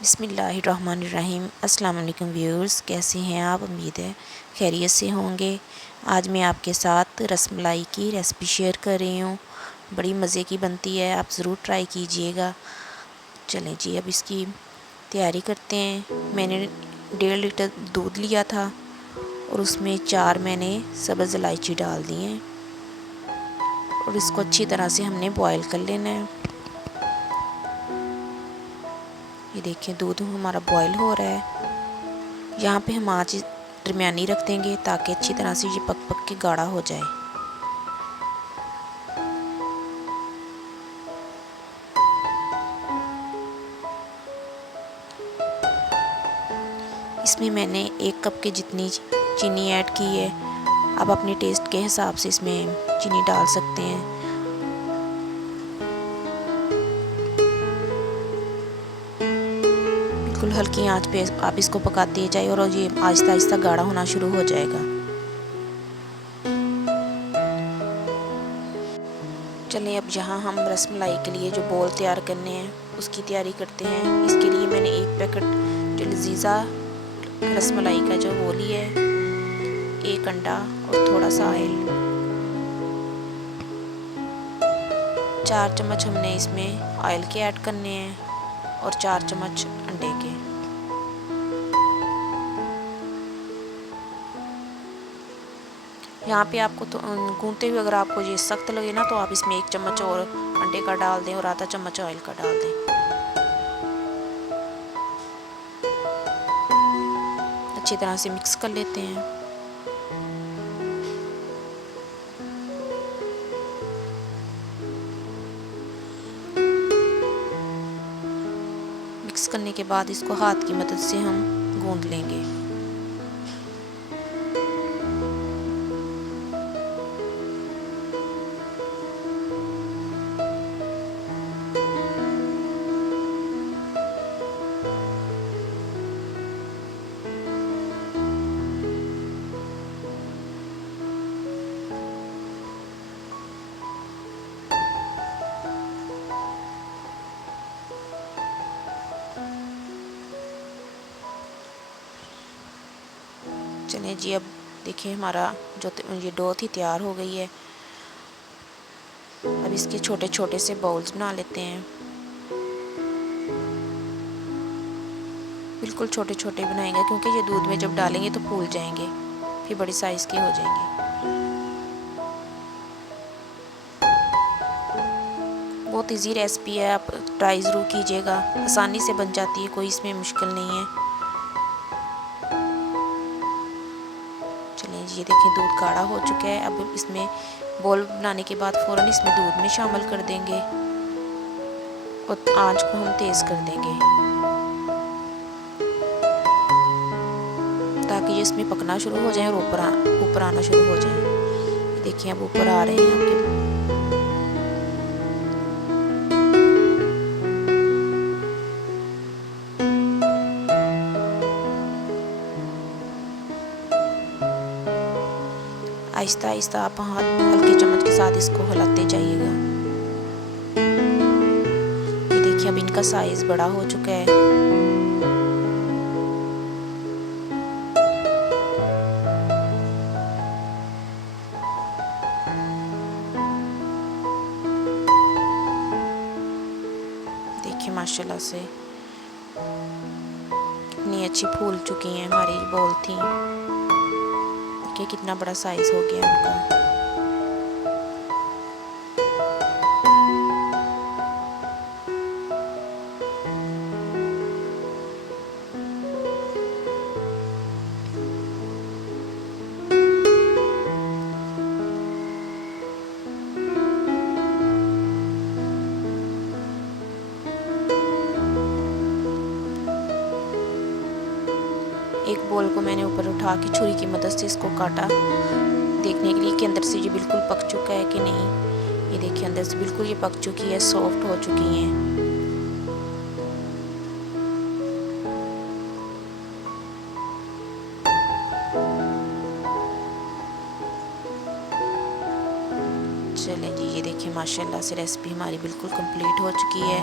बिस्मिल्लाहिर्रहमानिर्रहीम। अस्सलाम वालेकुम व्यूअर्स, कैसे हैं आप? उम्मीद है खैरियत से होंगे। आज मैं आपके साथ रसमलाई की रेसिपी शेयर कर रही हूँ। बड़ी मज़े की बनती है, आप ज़रूर ट्राई कीजिएगा। चलें जी, अब इसकी तैयारी करते हैं। मैंने 1.5 लीटर दूध लिया था और उसमें 4 मैंने सब्ज़ इलायची डाल दी हैं और इसको अच्छी तरह से हमने बॉयल कर लेना है। ये देखिए, दूध हमारा बॉयल हो रहा है। यहाँ पे हम आँच दरमियानी रख देंगे ताकि अच्छी तरह से ये पक पक के गाढ़ा हो जाए। इसमें मैंने 1 कप के जितनी चीनी ऐड की है। आप अपने टेस्ट के हिसाब से इसमें चीनी डाल सकते हैं। बिल्कुल हल्की आंच पे आप इसको पकाते जाए और ये आहिस्ता आहिस्ता गाढ़ा होना शुरू हो जाएगा। चलें, अब यहाँ हम रसमलाई के लिए जो बोल तैयार करने हैं उसकी तैयारी करते हैं। इसके लिए मैंने 1 पैकेट जो लजीज़ा रसमलाई का जो वो लिया है, 1 अंडा और थोड़ा सा ऑयल। 4 चम्मच हमने इसमें ऑयल के ऐड करने हैं और 4 चम्मच अंडे के। यहाँ पे आपको तो गूंथते हुए अगर आपको ये सख्त लगे ना तो आप इसमें 1 चम्मच और अंडे का डाल दें और आधा चम्मच ऑयल का डाल दें। अच्छी तरह से मिक्स कर लेते हैं। मिक्स करने के बाद इसको हाथ की मदद से हम गूंथ लेंगे। चलिए जी, अब देखिए हमारा जो ये डो थी तैयार हो गई है। अब इसके छोटे छोटे से बाउल्स बना लेते हैं। बिल्कुल छोटे छोटे बनाएंगे क्योंकि ये दूध में जब डालेंगे तो फूल जाएंगे, फिर बड़ी साइज़ के हो जाएंगे। बहुत इजी रेसिपी है, आप ट्राई ज़रूर कीजिएगा। आसानी से बन जाती है, कोई इसमें मुश्किल नहीं है। चलिए ये देखिए, दूध गाढ़ा हो चुका है। अब इसमें बॉल बनाने के बाद फ़ौरन इसमें दूध में शामिल कर देंगे और आंच को हम तेज़ कर देंगे ताकि ये इसमें पकना शुरू हो जाए और ऊपर आना शुरू हो जाए। देखिए अब ऊपर आ रहे हैं आपके। आहिस्ता आहिस्ता आप हाथ हल्के चम्मच के साथ इसको हिलाते जाइएगा। ये देखिए अब इनका साइज बड़ा हो चुका है। देखिए माशाल्लाह से कितनी अच्छी फूल चुकी हैं हमारी बॉल थी। देखिए कितना बड़ा साइज हो गया उनका। एक बॉल को मैंने ऊपर उठा के छुरी की मदद से इसको काटा, देखने के लिए कि अंदर से ये बिल्कुल पक चुका है कि नहीं। ये देखिए अंदर से बिल्कुल ये पक चुकी है, सॉफ्ट हो चुकी हैं। चलें जी, ये देखिए माशाल्लाह से रेसिपी हमारी बिल्कुल कंप्लीट हो चुकी है।